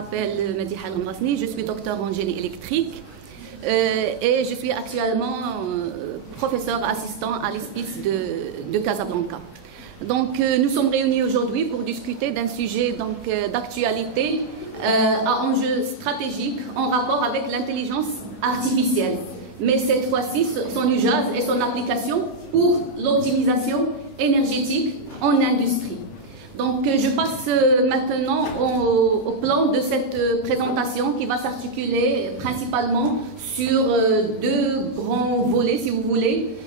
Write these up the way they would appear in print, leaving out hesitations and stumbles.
m'appelle Madiha El-Mrasni, je suis docteur en génie électrique et je suis actuellement professeur assistant à l'ISPIS de Casablanca. Donc nous sommes réunis aujourd'hui pour discuter d'un sujet d'actualité à enjeu stratégique en rapport avec l'intelligence artificielle. Mais cette fois-ci, son usage et son application pour l'optimisation énergétique en industrie. Donc je passe maintenant au plan de cette présentation qui va s'articuler principalement sur deux grands volets, si vous voulez.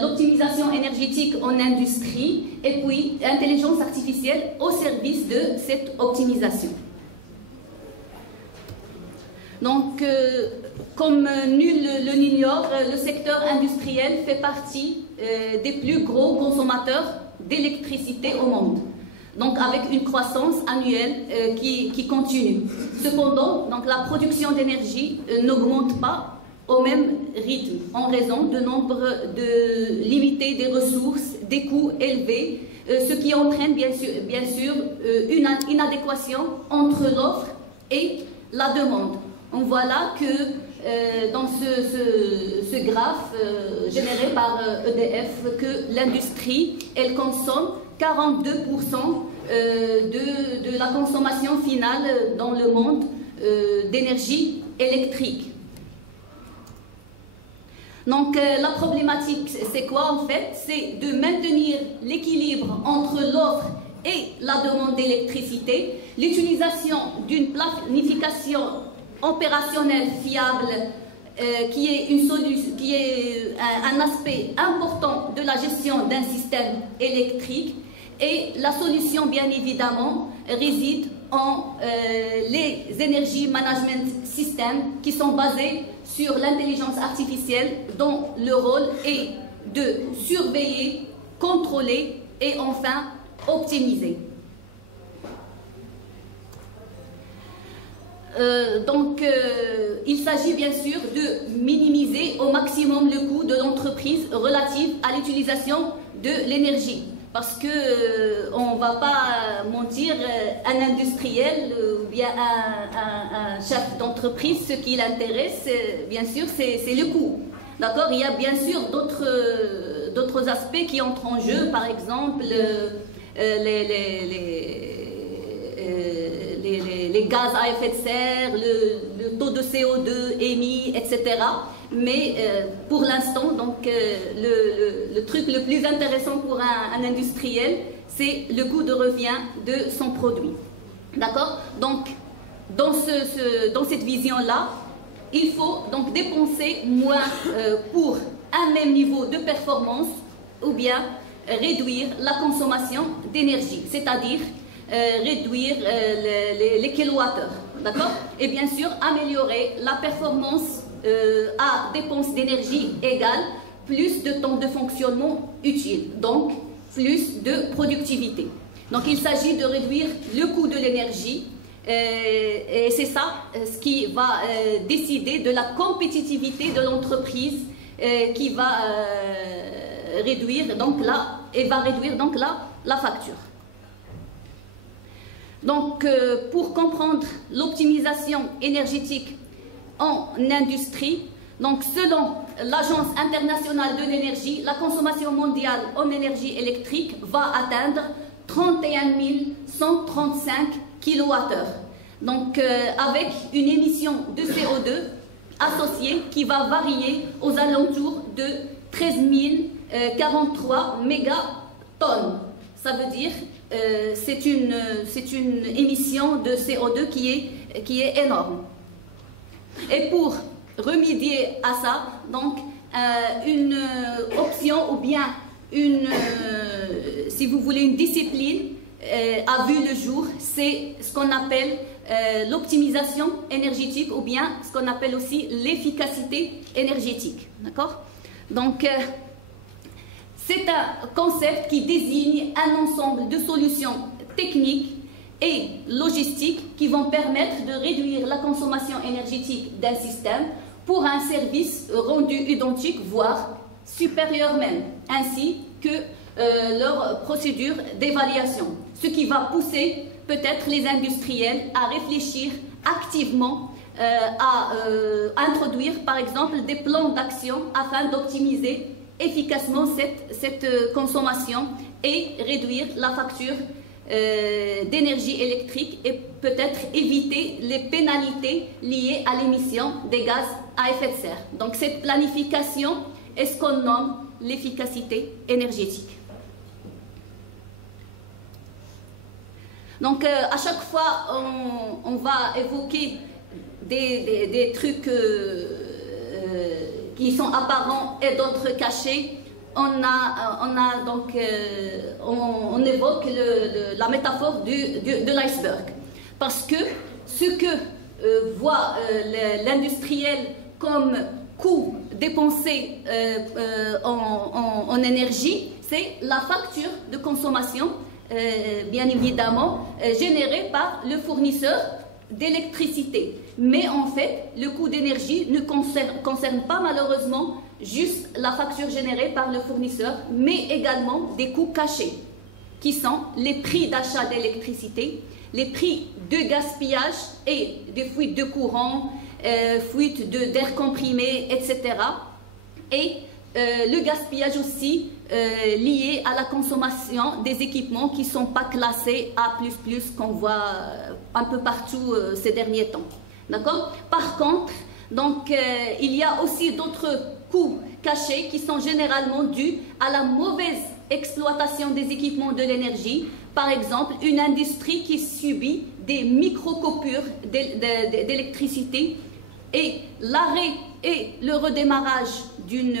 L'optimisation énergétique en industrie et puis l'intelligence artificielle au service de cette optimisation. Donc, comme nul le n'ignore, le secteur industriel fait partie des plus gros consommateurs d'électricité au monde. Donc, avec une croissance annuelle qui continue. Cependant, donc, la production d'énergie n'augmente pas au même rythme en raison de nombre limité des ressources, des coûts élevés, ce qui entraîne bien sûr une inadéquation entre l'offre et la demande. On voit là que dans ce graphe généré par EDF, que l'industrie, elle consomme 42% de la consommation finale dans le monde d'énergie électrique. Donc la problématique, c'est quoi en fait? C'est de maintenir l'équilibre entre l'offre et la demande d'électricité, l'utilisation d'une planification opérationnelle fiable qui est un aspect important de la gestion d'un système électrique, et la solution bien évidemment réside en les Energy Management Systems qui sont basés sur l'intelligence artificielle dont le rôle est de surveiller, contrôler et enfin optimiser. Il s'agit bien sûr de minimiser au maximum le coût de l'entreprise relative à l'utilisation de l'énergie. Parce que on ne va pas mentir, un industriel ou bien un chef d'entreprise, ce qui l'intéresse, bien sûr, c'est le coût. D'accord? Il y a bien sûr d'autres aspects qui entrent en jeu, par exemple les gaz à effet de serre, le taux de CO2 émis, etc. Mais pour l'instant, donc le truc le plus intéressant pour un industriel, c'est le coût de revient de son produit. D'accord? Donc, dans cette vision-là, il faut donc dépenser moins pour un même niveau de performance ou bien réduire la consommation d'énergie, c'est-à-dire réduire les kilowattheures, d'accord? Et bien sûr, améliorer la performance à dépenses d'énergie égale, plus de temps de fonctionnement utile, donc plus de productivité. Donc il s'agit de réduire le coût de l'énergie et c'est ça ce qui va décider de la compétitivité de l'entreprise qui va réduire donc la facture. Donc, pour comprendre l'optimisation énergétique en industrie, donc selon l'Agence internationale de l'énergie, la consommation mondiale en énergie électrique va atteindre 31 135 kWh. Donc, avec une émission de CO2 associée qui va varier aux alentours de 13 043 mégatonnes. Ça veut dire c'est une émission de CO2 qui est énorme. Et pour remédier à ça, donc une option ou bien si vous voulez une discipline a vu le jour, c'est ce qu'on appelle l'optimisation énergétique ou bien ce qu'on appelle aussi l'efficacité énergétique. D'accord? Donc c'est un concept qui désigne un ensemble de solutions techniques et logistiques qui vont permettre de réduire la consommation énergétique d'un système pour un service rendu identique, voire supérieur même, ainsi que leur procédure d'évaluation. Ce qui va pousser peut-être les industriels à réfléchir activement à introduire, par exemple, des plans d'action afin d'optimiser efficacement cette consommation et réduire la facture d'énergie électrique et peut-être éviter les pénalités liées à l'émission des gaz à effet de serre. Donc cette planification est ce qu'on nomme l'efficacité énergétique. Donc à chaque fois on va évoquer des trucs qui sont apparents et d'autres cachés. On évoque la métaphore de l'iceberg. Parce que ce que voit l'industriel comme coût dépensé en énergie, c'est la facture de consommation, bien évidemment, générée par le fournisseur d'électricité. Mais en fait, le coût d'énergie ne concerne pas malheureusement juste la facture générée par le fournisseur, mais également des coûts cachés, qui sont les prix d'achat d'électricité, les prix de gaspillage et de fuites de courant, fuites d'air comprimé, etc. Et le gaspillage aussi lié à la consommation des équipements qui ne sont pas classés A++, qu'on voit un peu partout ces derniers temps. D'accord ? Par contre, donc, il y a aussi d'autres coûts cachés qui sont généralement dus à la mauvaise exploitation des équipements de l'énergie. Par exemple, une industrie qui subit des micro-coupures d'électricité et l'arrêt et le redémarrage d'une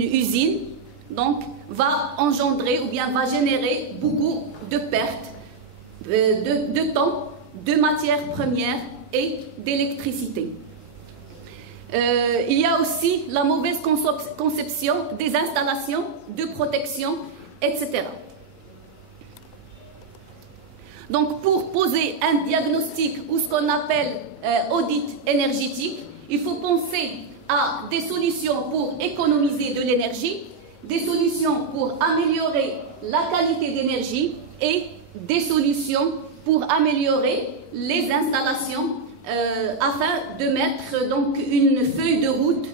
usine donc, va engendrer ou bien va générer beaucoup de pertes de temps, de matières premières et d'électricité. Il y a aussi la mauvaise conception des installations de protection, etc. Donc, pour poser un diagnostic ou ce qu'on appelle audit énergétique, il faut penser à des solutions pour économiser de l'énergie, des solutions pour améliorer la qualité d'énergie et des solutions pour améliorer les installations afin de mettre donc une feuille de route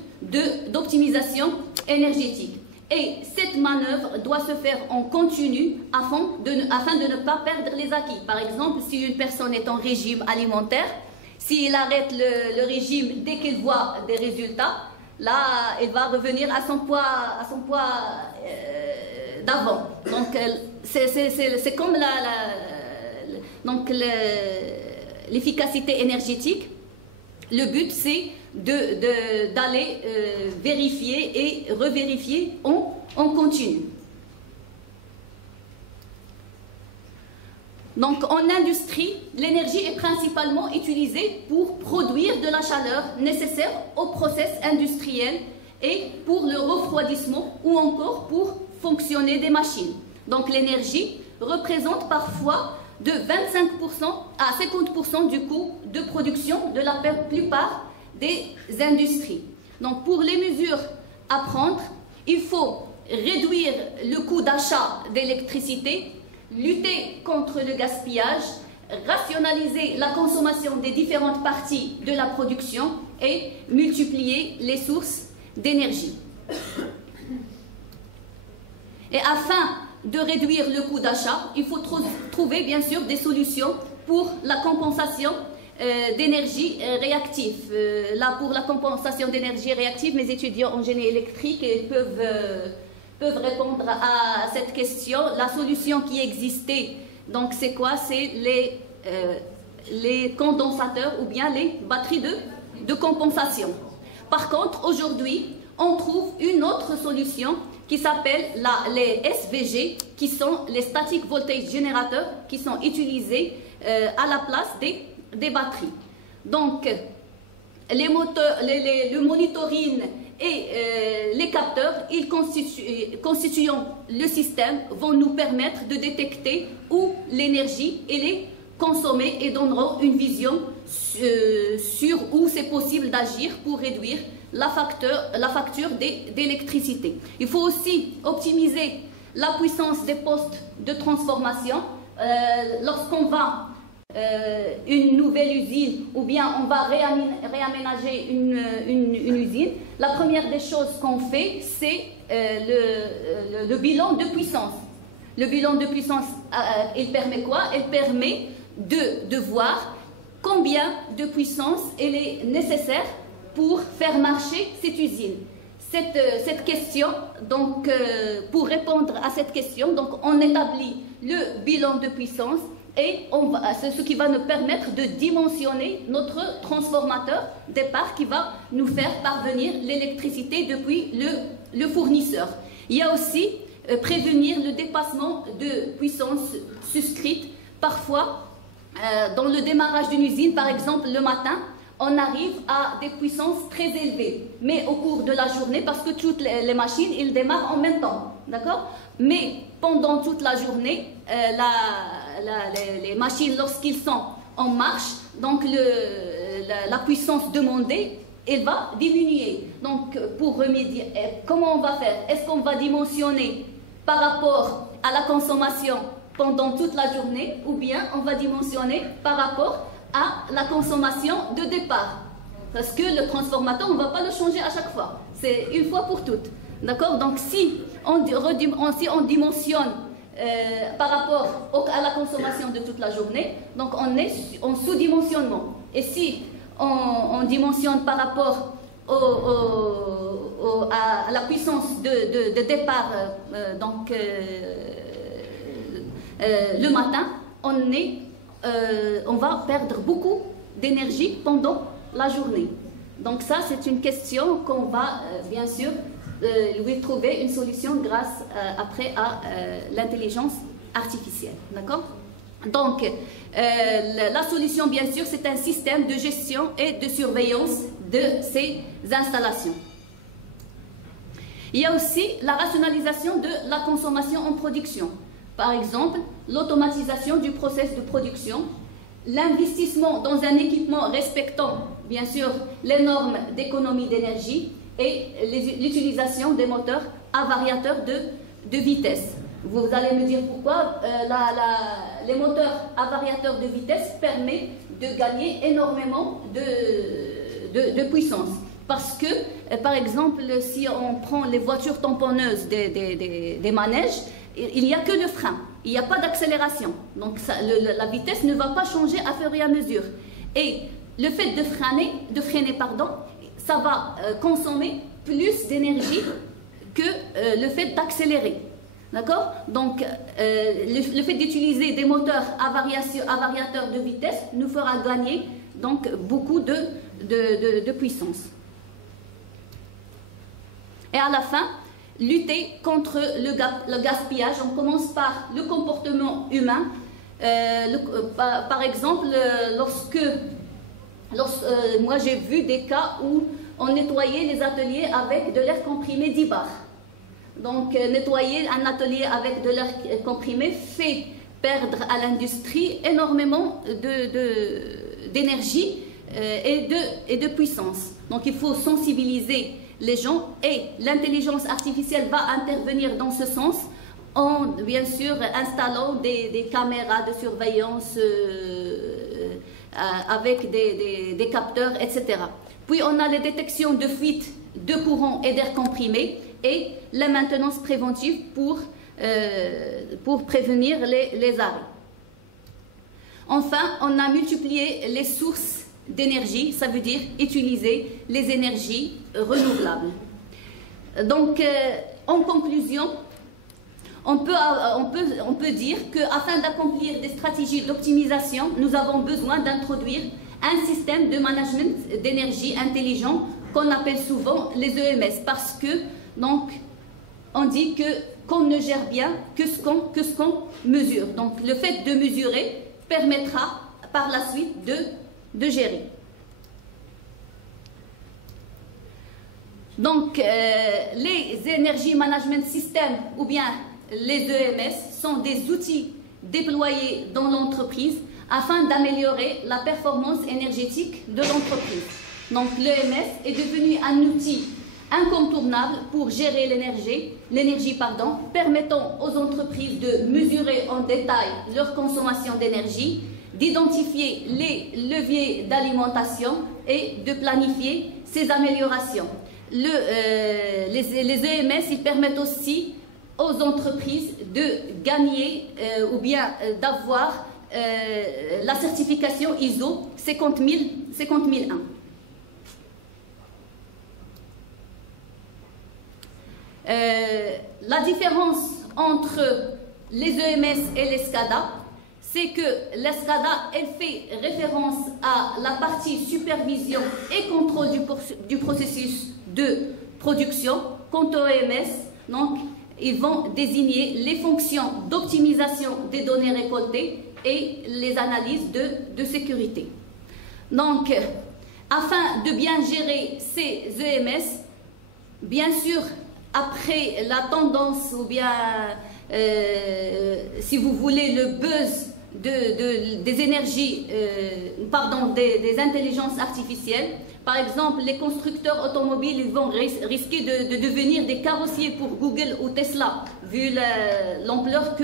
d'optimisation énergétique. Et cette manœuvre doit se faire en continu afin de ne pas perdre les acquis. Par exemple, si une personne est en régime alimentaire, s'il arrête le régime dès qu'il voit des résultats, là, il va revenir à son poids d'avant. Donc, c'est comme l'efficacité énergétique. Le but, c'est d'aller vérifier et revérifier en continu. Donc, en industrie, l'énergie est principalement utilisée pour produire de la chaleur nécessaire au process industriel et pour le refroidissement ou encore pour fonctionner des machines. Donc, l'énergie représente parfois de 25% à 50% du coût de production de la plupart des industries. Donc, pour les mesures à prendre, il faut réduire le coût d'achat d'électricité, lutter contre le gaspillage, rationaliser la consommation des différentes parties de la production et multiplier les sources d'énergie. Et afin de réduire le coût d'achat, il faut trouver bien sûr des solutions pour la compensation d'énergie réactive. Là, pour la compensation d'énergie réactive, mes étudiants en génie électrique peuvent répondre à cette question. La solution qui existait, donc c'est quoi? C'est les condensateurs ou bien les batteries de compensation. Par contre, aujourd'hui, on trouve une autre solution qui s'appelle les SVG, qui sont les static voltage generators, qui sont utilisés à la place des batteries. Donc, le monitoring et les capteurs, ils constituant le système, vont nous permettre de détecter où l'énergie est consommée et donneront une vision sur où c'est possible d'agir pour réduire la facture d'électricité. Il faut aussi optimiser la puissance des postes de transformation. Lorsqu'on va une nouvelle usine ou bien on va réaménager une usine, la première des choses qu'on fait, c'est le bilan de puissance. Le bilan de puissance, il permet quoi? Il permet de voir combien de puissance elle est nécessaire pour faire marcher cette usine. Cette question, donc, pour répondre à cette question, donc, on établit le bilan de puissance et c'est ce qui va nous permettre de dimensionner notre transformateur départ qui va nous faire parvenir l'électricité depuis le fournisseur. Il y a aussi prévenir le dépassement de puissance suscrite. Parfois, dans le démarrage d'une usine, par exemple, le matin, on arrive à des puissances très élevées. Mais au cours de la journée, parce que toutes les machines, ils démarrent en même temps, d'accord? Mais pendant toute la journée, les machines, lorsqu'ils sont en marche, donc la puissance demandée, elle va diminuer. Donc, pour remédier, comment on va faire? Est-ce qu'on va dimensionner par rapport à la consommation pendant toute la journée ou bien on va dimensionner par rapport à la consommation de départ? Parce que le transformateur, on ne va pas le changer à chaque fois. C'est une fois pour toutes. D'accord? Donc, si on dimensionne par rapport à la consommation de toute la journée, donc on est en sous-dimensionnement. Et si on dimensionne par rapport à la puissance de départ, le matin, on va perdre beaucoup d'énergie pendant la journée. Donc ça, c'est une question qu'on va bien sûr lui trouver une solution grâce après à l'intelligence artificielle. D'accord? Donc, la solution, bien sûr, c'est un système de gestion et de surveillance de ces installations. Il y a aussi la rationalisation de la consommation en production. Par exemple, l'automatisation du processus de production, l'investissement dans un équipement respectant, bien sûr, les normes d'économie d'énergie et l'utilisation des moteurs à variateur de vitesse. Vous allez me dire pourquoi les moteurs à variateur de vitesse permettent de gagner énormément de puissance. Parce que, par exemple, si on prend les voitures tamponneuses des manèges, il n'y a que le frein, il n'y a pas d'accélération. Donc la vitesse ne va pas changer à fur et à mesure. Et le fait de freiner, ça va consommer plus d'énergie que le fait d'accélérer. D'accord? Donc le fait d'utiliser des moteurs à variateur de vitesse nous fera gagner donc beaucoup de puissance. Et à la fin, lutter contre le gaspillage. On commence par le comportement humain. Par exemple, moi j'ai vu des cas où on nettoyait les ateliers avec de l'air comprimé 10 bars. Donc nettoyer un atelier avec de l'air comprimé fait perdre à l'industrie énormément d'énergie et de puissance. Donc il faut sensibiliser les gens et l'intelligence artificielle va intervenir dans ce sens en bien sûr installant des caméras de surveillance avec des capteurs, etc. Puis on a les détections de fuite de courant et d'air comprimé et la maintenance préventive pour prévenir les arrêts. Enfin, on a multiplié les sources d'énergie, ça veut dire utiliser les énergies renouvelables. Donc, en conclusion, on peut dire qu'afin d'accomplir des stratégies d'optimisation, nous avons besoin d'introduire un système de management d'énergie intelligent qu'on appelle souvent les EMS, parce que donc on dit qu'on ne gère bien que ce qu'on mesure. Donc le fait de mesurer permettra par la suite de gérer. Donc les Energy Management Systems ou bien les EMS sont des outils déployés dans l'entreprise afin d'améliorer la performance énergétique de l'entreprise. Donc l'EMS est devenu un outil incontournable pour gérer l'énergie, permettant aux entreprises de mesurer en détail leur consommation d'énergie, d'identifier les leviers d'alimentation et de planifier ces améliorations. Les EMS, ils permettent aussi aux entreprises de gagner ou bien d'avoir la certification ISO 50001. La différence entre les EMS et les SCADA, c'est que la SCADA, elle fait référence à la partie supervision et contrôle du processus de production. Quant aux EMS, donc, ils vont désigner les fonctions d'optimisation des données récoltées et les analyses de sécurité. Donc, afin de bien gérer ces EMS, bien sûr, après la tendance ou bien, si vous voulez, le buzz des énergies, des intelligences artificielles, par exemple, les constructeurs automobiles, ils vont risquer de devenir des carrossiers pour Google ou Tesla, vu l'ampleur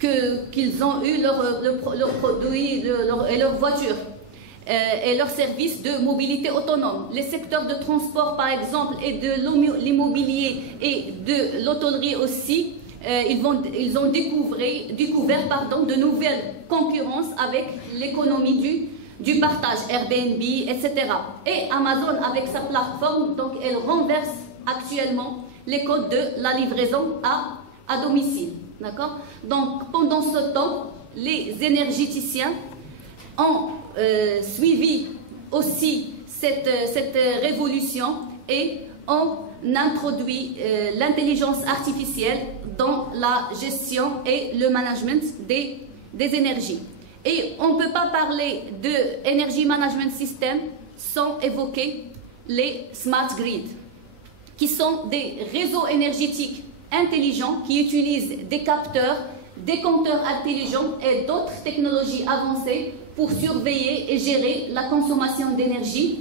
qu'ils ont eu leurs produits et leurs voitures et leurs services de mobilité autonome. Les secteurs de transport, par exemple, et de l'immobilier et de l'hôtellerie aussi, ils ont découvert de nouvelles concurrences avec l'économie du partage, Airbnb, etc. Et Amazon, avec sa plateforme, donc elle renverse actuellement les codes de la livraison à domicile. D'accord? Donc, pendant ce temps, les énergéticiens ont suivi aussi cette révolution et ont introduit l'intelligence artificielle dans la gestion et le management des énergies. Et on ne peut pas parler de Energy Management System sans évoquer les Smart Grid, qui sont des réseaux énergétiques intelligents qui utilisent des capteurs, des compteurs intelligents et d'autres technologies avancées pour surveiller et gérer la consommation d'énergie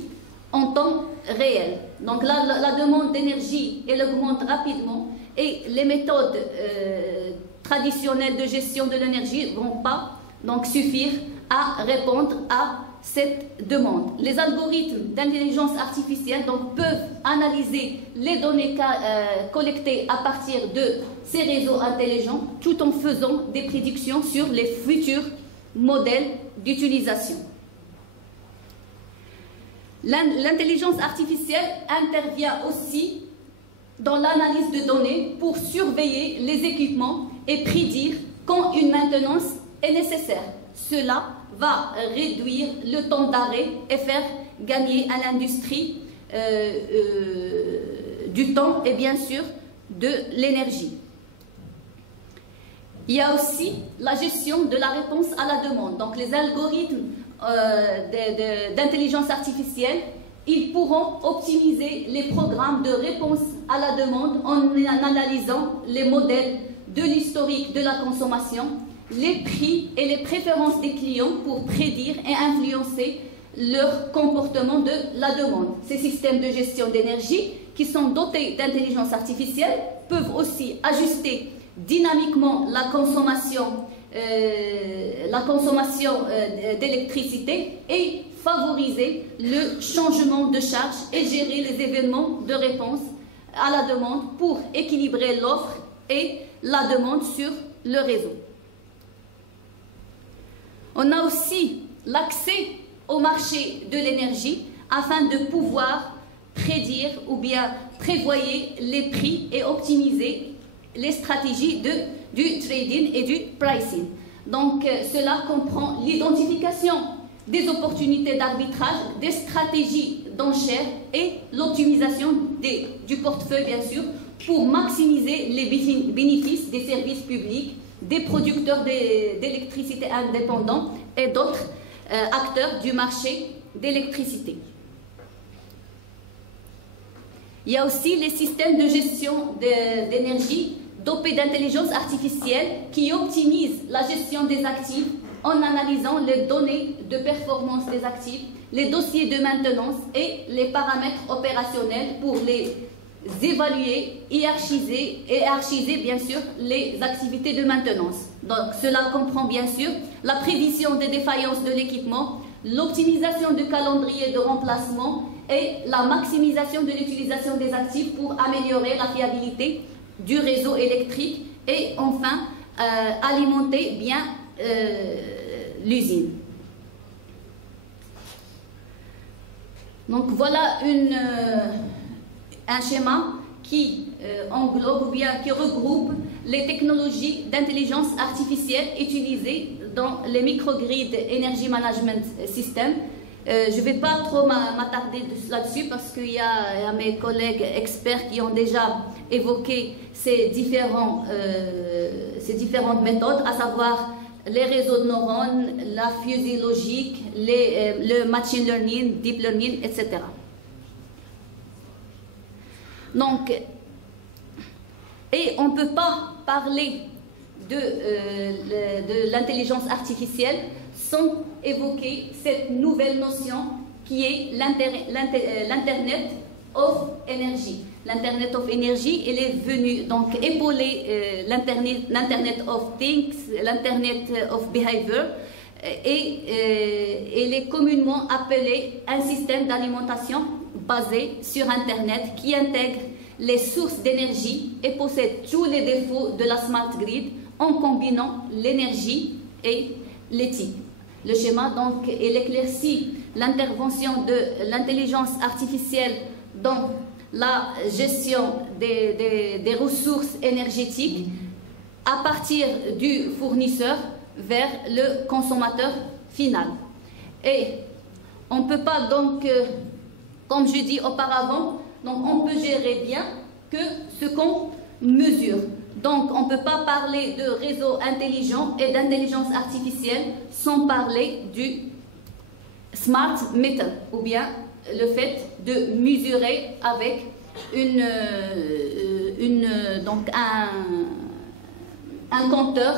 en temps réel. Donc là, la demande d'énergie, elle augmente rapidement et les méthodes traditionnelles de gestion de l'énergie ne vont pas donc suffire à répondre à cette demande. Les algorithmes d'intelligence artificielle donc, peuvent analyser les données collectées à partir de ces réseaux intelligents tout en faisant des prédictions sur les futurs modèles d'utilisation. L'intelligence artificielle intervient aussi dans l'analyse de données pour surveiller les équipements et prédire quand une maintenance est nécessaire. Cela va réduire le temps d'arrêt et faire gagner à l'industrie du temps et bien sûr de l'énergie. Il y a aussi la gestion de la réponse à la demande. Donc les algorithmes d'intelligence artificielle, ils pourront optimiser les programmes de réponse à la demande en analysant les modèles de l'historique de la consommation, les prix et les préférences des clients pour prédire et influencer leur comportement de la demande. Ces systèmes de gestion d'énergie qui sont dotés d'intelligence artificielle peuvent aussi ajuster dynamiquement la consommation d'électricité et favoriser le changement de charge et gérer les événements de réponse à la demande pour équilibrer l'offre et la demande sur le réseau. On a aussi l'accès au marché de l'énergie afin de pouvoir prédire ou bien prévoyer les prix et optimiser les stratégies du trading et du pricing. Donc cela comprend l'identification des opportunités d'arbitrage, des stratégies d'enchères et l'optimisation du portefeuille bien sûr pour maximiser les bénéfices des services publics, des producteurs d'électricité indépendants et d'autres acteurs du marché d'électricité. Il y a aussi les systèmes de gestion d'énergie dopés d'intelligence artificielle qui optimisent la gestion des actifs en analysant les données de performance des actifs, les dossiers de maintenance et les paramètres opérationnels pour les évaluer, hiérarchiser bien sûr les activités de maintenance. Donc cela comprend bien sûr la prévision des défaillances de l'équipement, l'optimisation du calendrier de remplacement et la maximisation de l'utilisation des actifs pour améliorer la fiabilité du réseau électrique et enfin alimenter bien l'usine. Donc voilà un schéma qui englobe ou bien qui regroupe les technologies d'intelligence artificielle utilisées dans les microgrids Energy Management System. Je ne vais pas trop m'attarder là-dessus parce qu'il y a mes collègues experts qui ont déjà évoqué ces différentes méthodes, à savoir les réseaux de neurones, la fusée logique, le machine learning, deep learning, etc. Donc, et on ne peut pas parler de l'intelligence artificielle sans évoquer cette nouvelle notion qui est l'Internet of Energy. L'Internet of Energy, elle est venue donc épauler l'Internet of Things, l'Internet of Behavior, et elle est communément appelée un système d'alimentation basé sur Internet qui intègre les sources d'énergie et possède tous les défauts de la smart grid en combinant l'énergie et les types. Le schéma donc il éclaircit l'intervention de l'intelligence artificielle dans la gestion des ressources énergétiques à partir du fournisseur vers le consommateur final. Et on ne peut pas donc, comme je dis auparavant, donc on peut gérer bien que ce qu'on mesure. Donc on ne peut pas parler de réseau intelligent et d'intelligence artificielle sans parler du smart meter, ou bien le fait de mesurer avec donc un compteur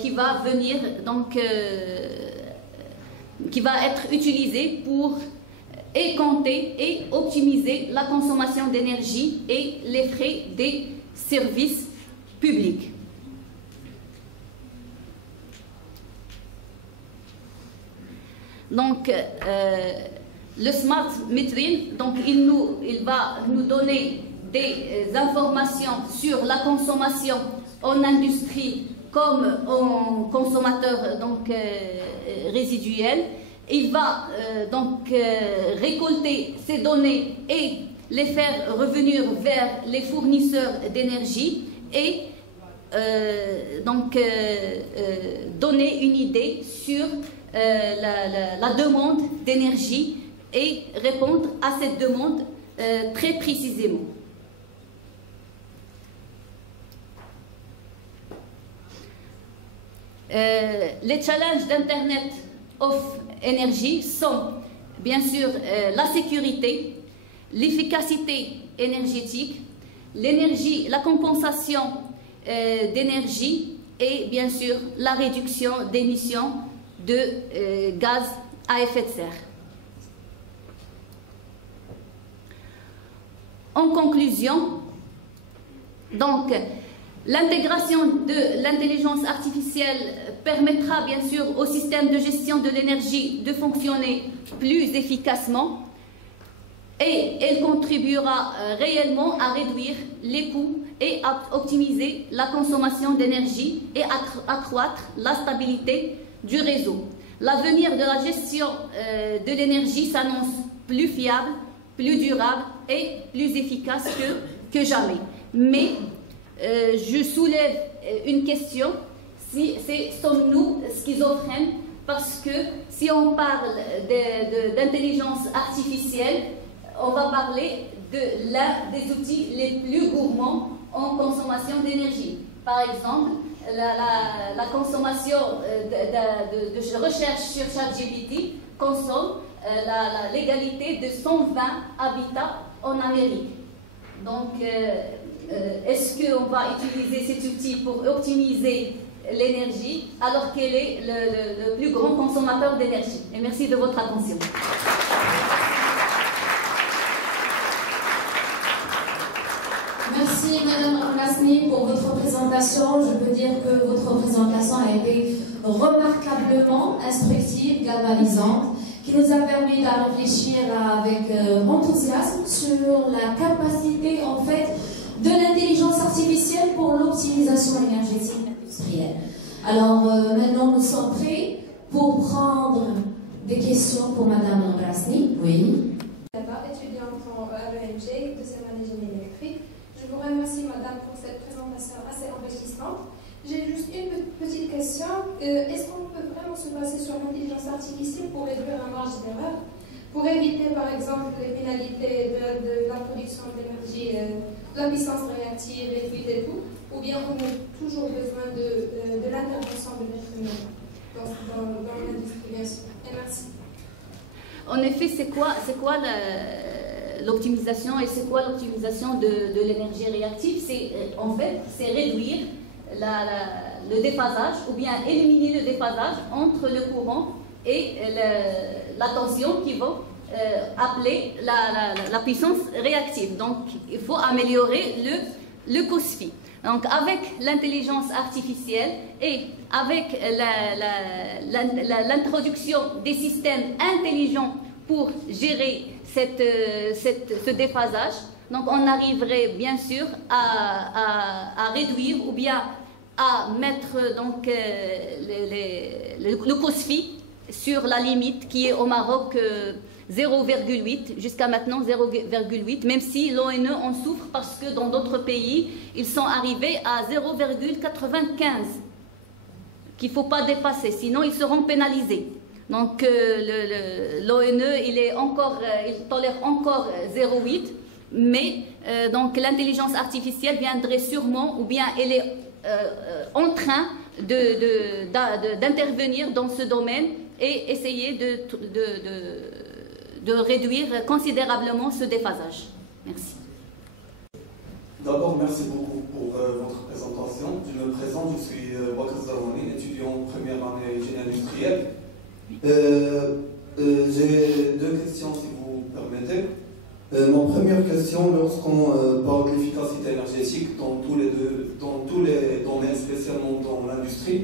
qui va venir donc qui va être utilisé pour compter et optimiser la consommation d'énergie et les frais des services publics. Donc le smart metering, donc il va nous donner des informations sur la consommation en industrie comme en consommateur donc résiduel. Il va donc récolter ces données et les faire revenir vers les fournisseurs d'énergie et donc donner une idée sur la demande d'énergie et répondre à cette demande très précisément. Les challenges d'Internet of Energy sont bien sûr la sécurité, l'efficacité énergétique, l'énergie, la compensation d'énergie et bien sûr la réduction d'émissions de gaz à effet de serre. En conclusion, donc, l'intégration de l'intelligence artificielle permettra bien sûr au système de gestion de l'énergie de fonctionner plus efficacement et elle contribuera réellement à réduire les coûts et à optimiser la consommation d'énergie et accroître la stabilité du réseau. L'avenir de la gestion de l'énergie s'annonce plus fiable, plus durable et plus efficace que jamais. Mais je soulève une question, sommes-nous schizophrènes? Parce que si on parle d'intelligence artificielle, on va parler de l'un des outils les plus gourmands en consommation d'énergie. Par exemple, la consommation de recherche sur ChatGPT consomme l'égalité de 120 habitats en Amérique. Donc, est-ce qu'on va utiliser cet outil pour optimiser l'énergie alors qu'elle est le plus grand consommateur d'énergie? Et merci de votre attention. Madame Rasni pour votre présentation. Je peux dire que votre présentation a été remarquablement instructive, galvanisante, qui nous a permis de réfléchir avec enthousiasme sur la capacité en fait de l'intelligence artificielle pour l'optimisation énergétique industrielle. Alors maintenant nous sommes prêts pour prendre des questions pour Madame Rasni. Oui. Étudiante à l'EMG, deuxième année génie électrique. Je vous remercie Madame pour cette présentation assez enrichissante. J'ai juste une petite question. Est-ce qu'on peut vraiment se baser sur l'intelligence artificielle pour réduire la marge d'erreur, pour éviter par exemple les pénalités de la production d'énergie, de la puissance réactive, les fuites et tout, ou bien on a toujours besoin de l'intervention de l'être humain dans l'industrie, bien sûr. Et merci. En effet, c'est quoi l'optimisation et c'est quoi l'optimisation de l'énergie réactive? En fait, c'est réduire le déphasage ou bien éliminer le déphasage entre le courant et la tension qui va appeler la puissance réactive. Donc, il faut améliorer le COSFI. Donc, avec l'intelligence artificielle et avec l'introduction des systèmes intelligents pour gérer ce déphasage, donc on arriverait bien sûr à réduire ou bien à mettre donc, le COSFI sur la limite qui est au Maroc 0,8, jusqu'à maintenant 0,8, même si l'ONE en souffre parce que dans d'autres pays, ils sont arrivés à 0,95, qu'il ne faut pas dépasser, sinon ils seront pénalisés. Donc l'ONE, il tolère encore 0,8, mais donc l'intelligence artificielle viendrait sûrement, ou bien elle est en train d'intervenir dans ce domaine et essayer de réduire considérablement ce déphasage. Merci. D'abord, merci beaucoup pour votre présentation. Je me présente, je suis Bakr Zarouani, étudiant en première année génie industriel. J'ai deux questions si vous permettez. Ma première question, lorsqu'on parle de l'efficacité énergétique dans tous les domaines, spécialement dans l'industrie,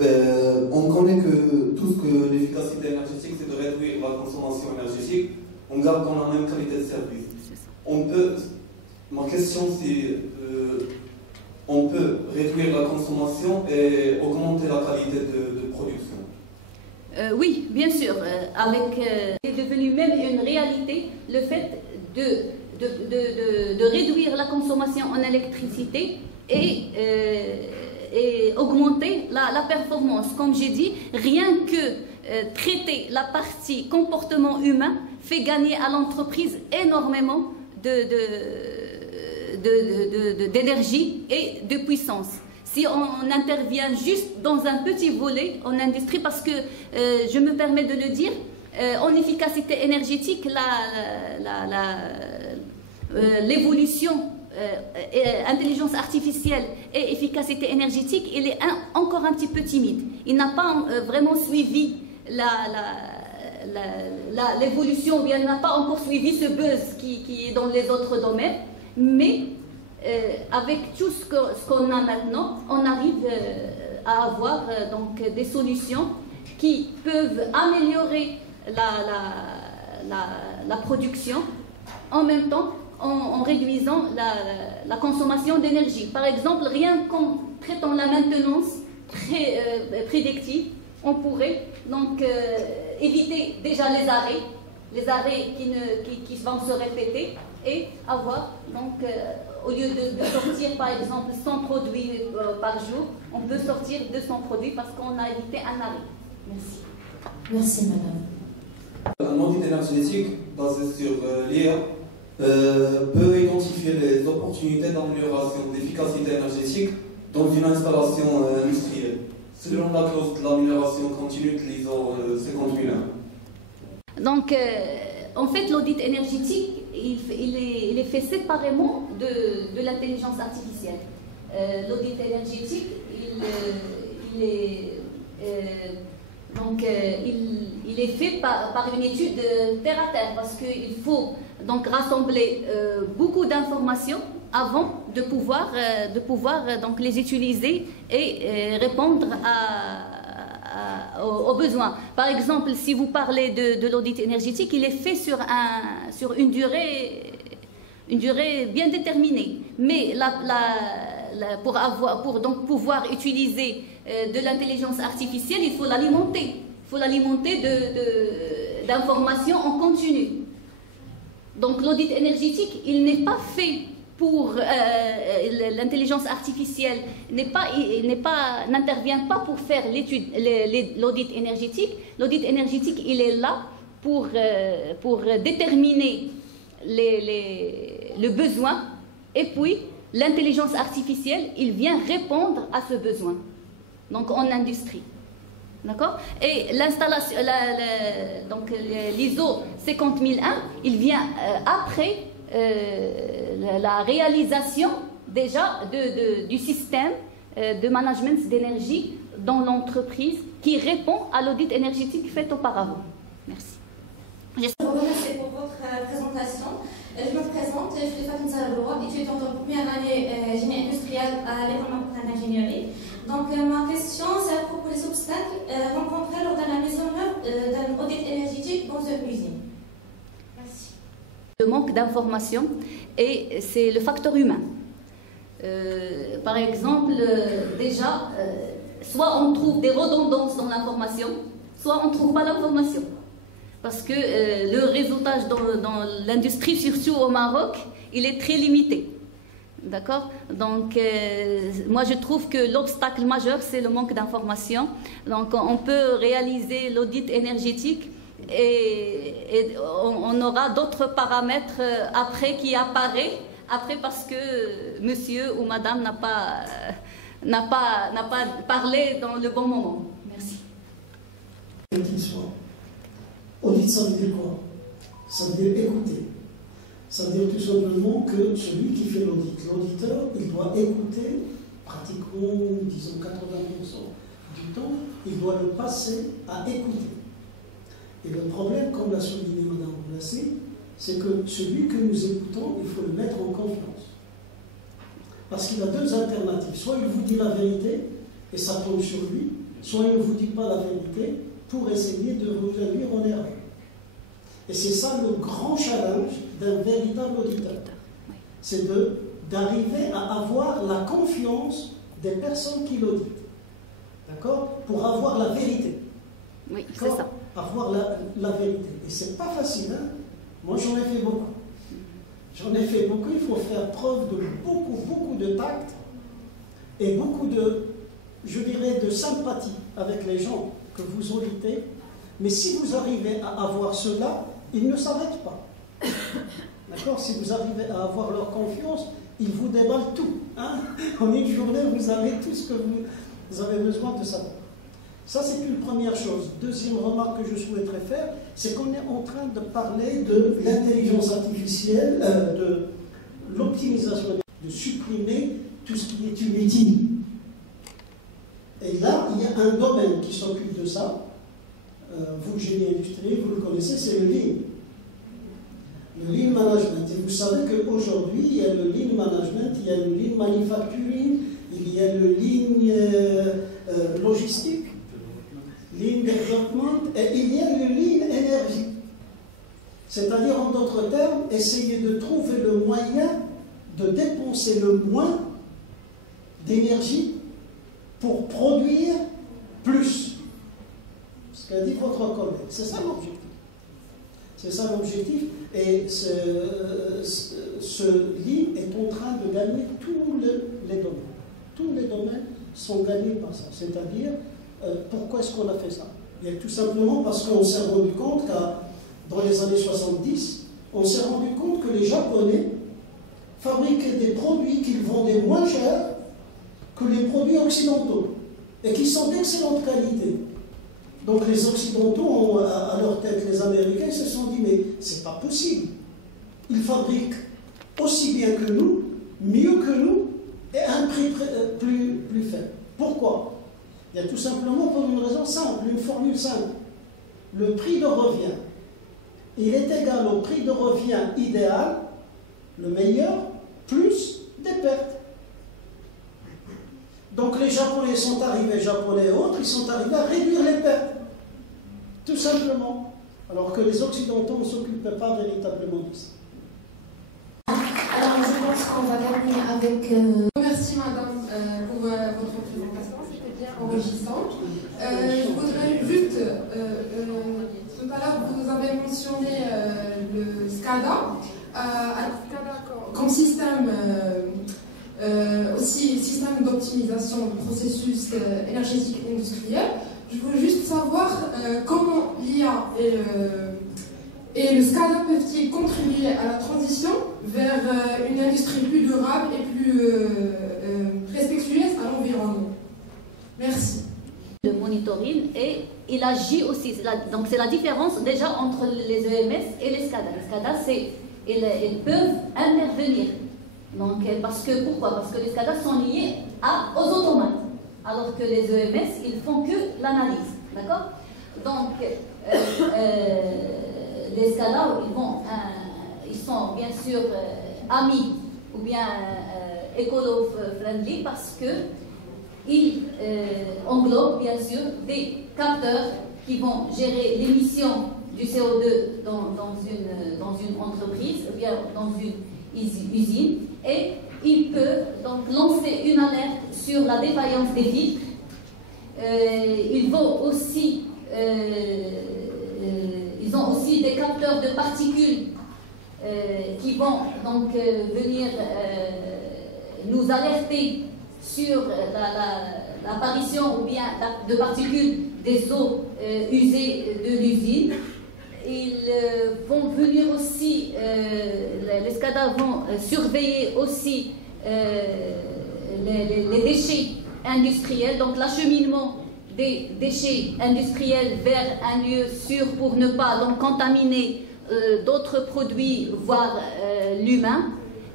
on connaît que tout ce que l'efficacité énergétique, c'est de réduire la consommation énergétique en gardant la même qualité de service. Ma question, c'est on peut réduire la consommation et augmenter la qualité de production. Oui, bien sûr. C'est devenu même une réalité le fait de réduire la consommation en électricité et augmenter la performance. Comme j'ai dit, rien que traiter la partie comportement humain fait gagner à l'entreprise énormément d'énergie et de puissance. Si on intervient juste dans un petit volet en industrie, parce que je me permets de le dire, en efficacité énergétique, l'évolution intelligence artificielle et efficacité énergétique, il est encore un petit peu timide. Il n'a pas vraiment suivi l'évolution, ou bien il n'a pas encore suivi ce buzz qui est dans les autres domaines, mais avec tout ce qu'on a maintenant, on arrive à avoir donc des solutions qui peuvent améliorer la production en même temps en réduisant la consommation d'énergie. Par exemple, rien qu'en traitant la maintenance prédictive, on pourrait donc éviter déjà les arrêts qui vont se répéter et avoir donc au lieu de sortir par exemple 100 produits par jour, on peut sortir 200 produits parce qu'on a évité un arrêt. Merci. Merci madame. Un audit énergétique basé sur l'IA peut identifier les opportunités d'amélioration d'efficacité énergétique dans une installation industrielle, selon la clause de l'amélioration continue de l'ISO 50001. Donc, en fait, l'audit énergétique, il est fait séparément de l'intelligence artificielle. L'audit énergétique, il est fait par une étude terre à terre, parce qu'il faut donc rassembler beaucoup d'informations avant de pouvoir donc les utiliser et répondre aux besoins. Par exemple, si vous parlez de l'audit énergétique, il est fait sur une durée bien déterminée. Mais pour donc pouvoir utiliser de l'intelligence artificielle, il faut l'alimenter. Il faut l'alimenter d'informations en continu. Donc l'audit énergétique, il n'est pas fait pour l'intelligence artificielle, n'intervient pas pour faire l'audit énergétique. L'audit énergétique, il est là pour déterminer le besoin, et puis l'intelligence artificielle, il vient répondre à ce besoin, donc en industrie. D'accord? Et l'installation, donc l'ISO 50001, il vient après la réalisation déjà du système de management d'énergie dans l'entreprise qui répond à l'audit énergétique fait auparavant. Merci. Je vous remercie pour votre présentation. Je me présente, je suis Fatima Zahra, étudiante en première année génie industriel à l'école d'ingénierie. Donc ma question, c'est à propos des obstacles rencontrés lors de la mise en œuvre d'un audit énergétique dans une usine. Merci. Le manque d'information, et c'est le facteur humain. Par exemple, déjà, soit on trouve des redondances dans l'information, soit on ne trouve pas l'information. Parce que le réseautage dans l'industrie, surtout au Maroc, il est très limité. D'accord? Donc, moi, je trouve que l'obstacle majeur, c'est le manque d'information. Donc, on peut réaliser l'audit énergétique et on aura d'autres paramètres après qui apparaissent, après parce que monsieur ou madame n'a pas parlé dans le bon moment. Merci. Audit, ça veut dire quoi? Ça veut dire écouter. Ça veut dire tout simplement que celui qui fait l'audit, l'auditeur, il doit écouter pratiquement, disons 80% du temps, il doit le passer à écouter. Et le problème, comme l'a souligné Mme Boulassi, c'est que celui que nous écoutons, il faut le mettre en confiance. Parce qu'il a deux alternatives. Soit il vous dit la vérité, et ça tombe sur lui, soit il ne vous dit pas la vérité, pour essayer de vous induire en erreur. Et c'est ça le grand challenge d'un véritable auditeur. C'est d'arriver à avoir la confiance des personnes qui l'auditent. D'accord? Pour avoir la vérité. Oui, c'est ça. Avoir la vérité. Et c'est pas facile, hein? Moi, j'en ai fait beaucoup. J'en ai fait beaucoup. Il faut faire preuve de beaucoup de tact et beaucoup de, je dirais, de sympathie avec les gens que vous auditez, mais si vous arrivez à avoir cela, ils ne s'arrêtent pas. D'accord? Si vous arrivez à avoir leur confiance, ils vous déballent tout. Hein? En une journée, vous avez tout ce que vous avez besoin de savoir. Ça, c'est une première chose. Deuxième remarque que je souhaiterais faire, c'est qu'on est en train de parler de l'intelligence artificielle, de l'optimisation, de supprimer tout ce qui est inutile. Et là, il y a un domaine qui s'occupe de ça. Vous, le génie industriel, vous le connaissez, c'est le Lean. Le Lean Management. Et vous savez qu'aujourd'hui, il y a le Lean Management, il y a le Lean Manufacturing, il y a le Lean Logistique, Lean Development, et il y a le Lean Énergie. C'est-à-dire, en d'autres termes, essayer de trouver le moyen de dépenser le moins d'énergie pour produire plus. Ce qu'a dit votre collègue. C'est ça l'objectif. C'est ça l'objectif. Et ce livre est en train de gagner tous les domaines. Tous les domaines sont gagnés par ça. C'est-à-dire, pourquoi est-ce qu'on a fait ça? Et tout simplement parce qu'on s'est rendu compte qu'à dans les années 70, on s'est rendu compte que les Japonais fabriquaient des produits qu'ils vendaient moins cher que les produits occidentaux, et qui sont d'excellente qualité. Donc les Occidentaux ont à leur tête, les Américains se sont dit, mais c'est pas possible. Ils fabriquent aussi bien que nous, mieux que nous, et à un prix plus faible. Pourquoi? Il y a tout simplement pour une raison simple, une formule simple. Le prix de revient, il est égal au prix de revient idéal, le meilleur, plus des pertes. Donc les Japonais sont arrivés, Japonais et autres, ils sont arrivés à réduire les pertes. Tout simplement. Alors que les Occidentaux ne s'occupaient pas véritablement de ça. Alors je pense qu'on va terminer avec... Merci madame pour votre présentation, c'était bien enrichissant. Je voudrais juste, tout à l'heure vous avez mentionné le SCADA, comme système, aussi système d'optimisation du processus énergétique et industriel. Je veux juste savoir comment l'IA et le SCADA peuvent-ils contribuer à la transition vers une industrie plus durable et plus respectueuse à l'environnement. Merci. Le monitoring et il agit aussi. Donc c'est la différence déjà entre les EMS et les SCADA. Les SCADA, ils peuvent intervenir. Donc, pourquoi? Parce que les SCADA sont liés aux automates, alors que les EMS, ils font que l'analyse. D'accord? Donc, les SCADA, ils sont bien sûr amis ou bien écolo-friendly parce qu'ils englobent bien sûr des capteurs qui vont gérer l'émission du CO2 dans une entreprise ou bien dans une usine, et ils peuvent donc lancer une alerte sur la défaillance des filtres. Ils ont aussi des capteurs de particules qui vont donc venir nous alerter sur l'apparition ou bien de particules des eaux usées de l'usine. Ils vont venir aussi, les SCADA vont surveiller aussi les déchets industriels, donc l'acheminement des déchets industriels vers un lieu sûr pour ne pas donc contaminer d'autres produits, voire l'humain.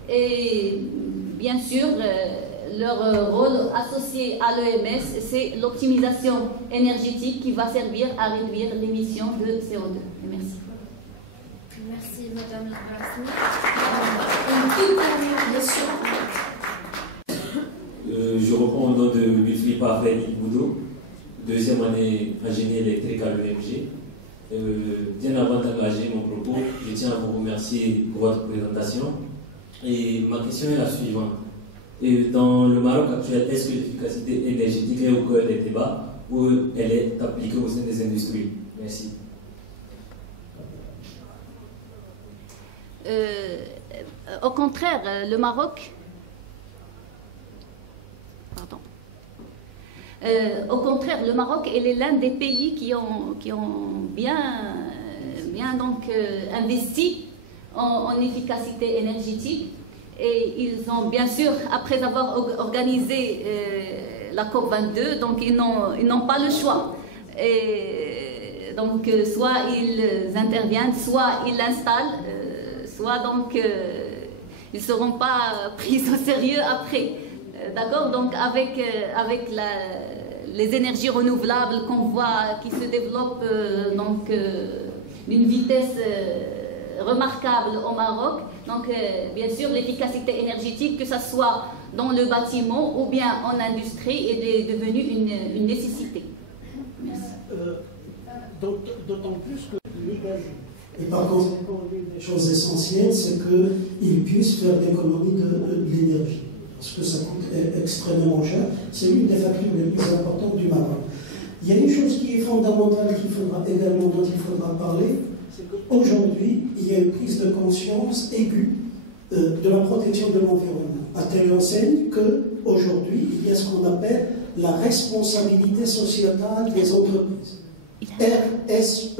Et bien sûr, leur rôle associé à l'EMS, c'est l'optimisation énergétique qui va servir à réduire l'émission de CO2. Merci. Merci Madame Labrassi. Une toute dernière question. Je reprends au nom de Wilfried Parfait Boudou, deuxième année ingénieur électrique à l'UMG. Bien avant d'engager mon propos, je tiens à vous remercier pour votre présentation. Et ma question est la suivante. Et dans le Maroc actuel, est-ce que l'efficacité énergétique est au cœur des débats ou elle est appliquée au sein des industries? Merci. Au contraire, le Maroc... Pardon. Au contraire, le Maroc est l'un des pays qui ont bien donc, investi en efficacité énergétique. Et ils ont bien sûr, après avoir organisé la COP22, donc ils n'ont pas le choix. Et donc soit ils interviennent, soit ils l'installent, soit donc ils ne seront pas pris au sérieux après. D'accord? Donc avec les énergies renouvelables qu'on voit qui se développent d'une vitesse remarquable au Maroc. Donc, bien sûr, l'efficacité énergétique, que ce soit dans le bâtiment ou bien en industrie, est devenue une nécessité. Merci. D'autant plus que et par conséquent, l'une des choses essentielles, c'est qu'ils puissent faire l'économie de l'énergie. Parce que ça coûte extrêmement cher. C'est l'une des factures les plus importantes du Maroc. Il y a une chose qui est fondamentale dont il faudra parler, c'est qu'aujourd'hui, il y a une prise de conscience aiguë de la protection de l'environnement. À telle enseigne qu'aujourd'hui, il y a ce qu'on appelle la responsabilité sociétale des entreprises, RSE.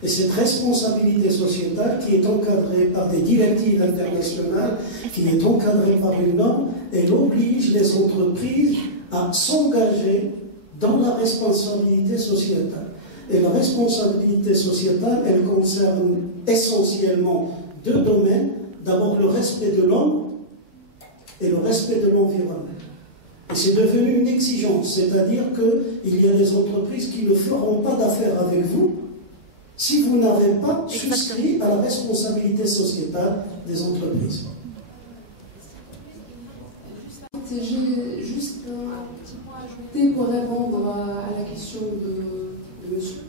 Et cette responsabilité sociétale qui est encadrée par des directives internationales, qui est encadrée par une norme, elle oblige les entreprises à s'engager dans la responsabilité sociétale. Et la responsabilité sociétale, elle concerne essentiellement deux domaines. D'abord le respect de l'homme et le respect de l'environnement. Et c'est devenu une exigence, c'est-à-dire qu'il y a des entreprises qui ne feront pas d'affaires avec vous si vous n'avez pas souscrit à la responsabilité sociétale des entreprises. j'ai juste un petit point à ajouter pour répondre à la question de monsieur.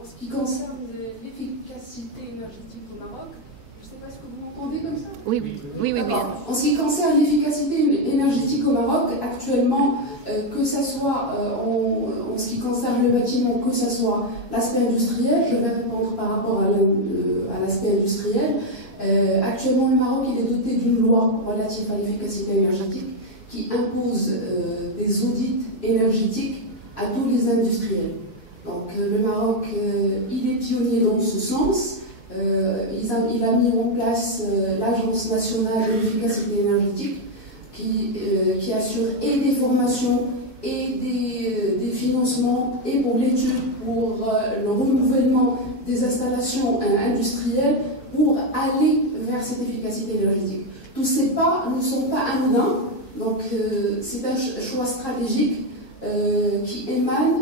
En ce qui concerne l'efficacité énergétique au Maroc, je ne sais pas ce que vous m'entendez comme ça? Oui. En ce qui concerne l'efficacité énergétique au Maroc, actuellement, que ce soit en ce qui concerne le bâtiment, que ce soit l'aspect industriel, je vais répondre par rapport à l'aspect industriel. Actuellement, le Maroc il est doté d'une loi relative à l'efficacité énergétique qui impose des audits énergétiques à tous les industriels. Donc le Maroc, il est pionnier dans ce sens. Il a mis en place l'Agence nationale de l'efficacité énergétique qui assure et des formations et des financements et pour l'étude, pour le renouvellement des installations industrielles pour aller vers cette efficacité énergétique. Tous ces pas ne sont pas anodins, donc c'est un choix stratégique qui émane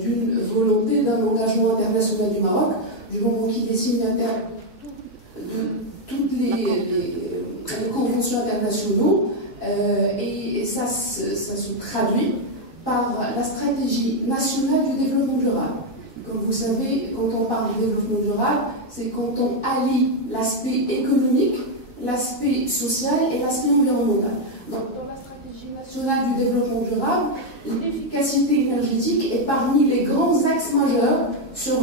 d'une volonté, d'un engagement international du Maroc, du moment qu'il est signataire de toutes les conventions internationales, et ça se traduit par la stratégie nationale du développement durable. Comme vous savez, quand on parle de développement durable, c'est quand on allie l'aspect économique, l'aspect social et l'aspect environnemental. Donc, dans la stratégie nationale du développement durable, l'efficacité énergétique est parmi les grands axes majeurs sur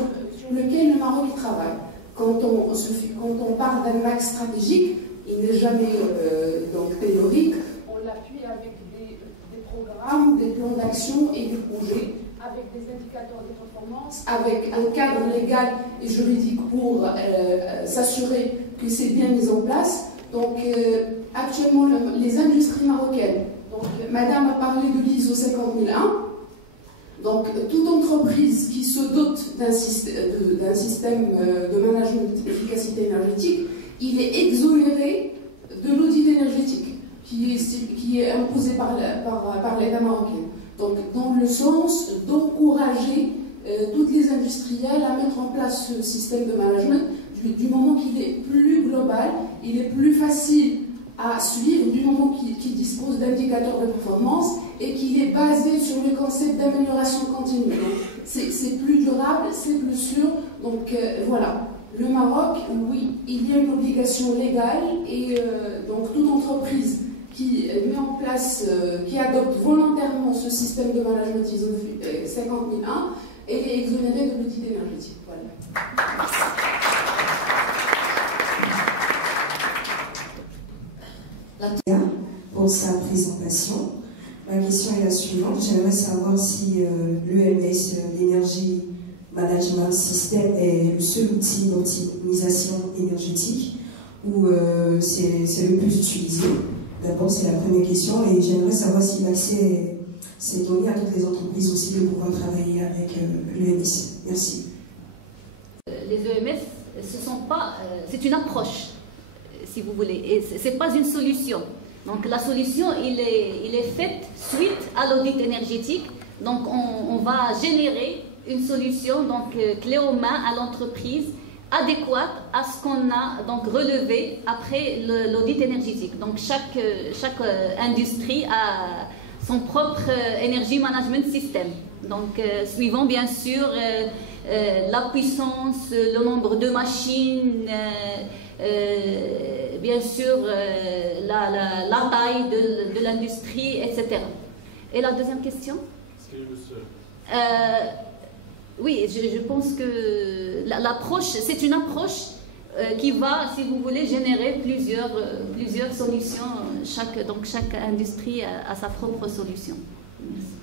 lequel le Maroc travaille. Quand on parle d'un axe stratégique, il n'est jamais donc théorique. On l'appuie avec des programmes, des plans d'action et des projets, avec des indicateurs de performance, avec un cadre légal et juridique pour s'assurer que c'est bien mis en place. Donc actuellement, les industries marocaines, donc, Madame a parlé de l'ISO 50001, donc toute entreprise qui se dote d'un système de management d'efficacité énergétique, il est exonéré de l'audit énergétique qui est imposé par l'État marocain. Donc, dans le sens d'encourager toutes les industriels à mettre en place ce système de management du moment qu'il est plus global, il est plus facile à suivre du moment qu'il dispose d'indicateurs de performance et qu'il est basé sur le concept d'amélioration continue. C'est plus durable, c'est plus sûr. Donc voilà. Le Maroc, oui, il y a une obligation légale et donc toute entreprise qui met en place, qui adopte volontairement ce système de management ISO 50001, elle est exonérée de l'audit énergétique. Voilà. Pour sa présentation. Ma question est la suivante. J'aimerais savoir si l'EMS, l'Energy Management System, est le seul outil d'optimisation énergétique ou c'est le plus utilisé. D'abord, c'est la première question et j'aimerais savoir si l'accès s'est donné à toutes les entreprises aussi de pouvoir travailler avec l'EMS. Merci. Les EMS, c'est une approche, si vous voulez, et ce n'est pas une solution. Donc la solution, il est faite suite à l'audit énergétique. Donc on va générer une solution donc clé en main à l'entreprise adéquate à ce qu'on a donc relevé après l'audit énergétique. Donc chaque industrie a son propre energy management system. Donc suivant bien sûr la puissance, le nombre de machines, bien sûr la taille de l'industrie, etc. Et la deuxième question? Est-ce qu'il est le seul? Oui, je pense que l'approche, c'est une approche qui va, si vous voulez, générer plusieurs solutions. Donc chaque industrie a sa propre solution. Merci.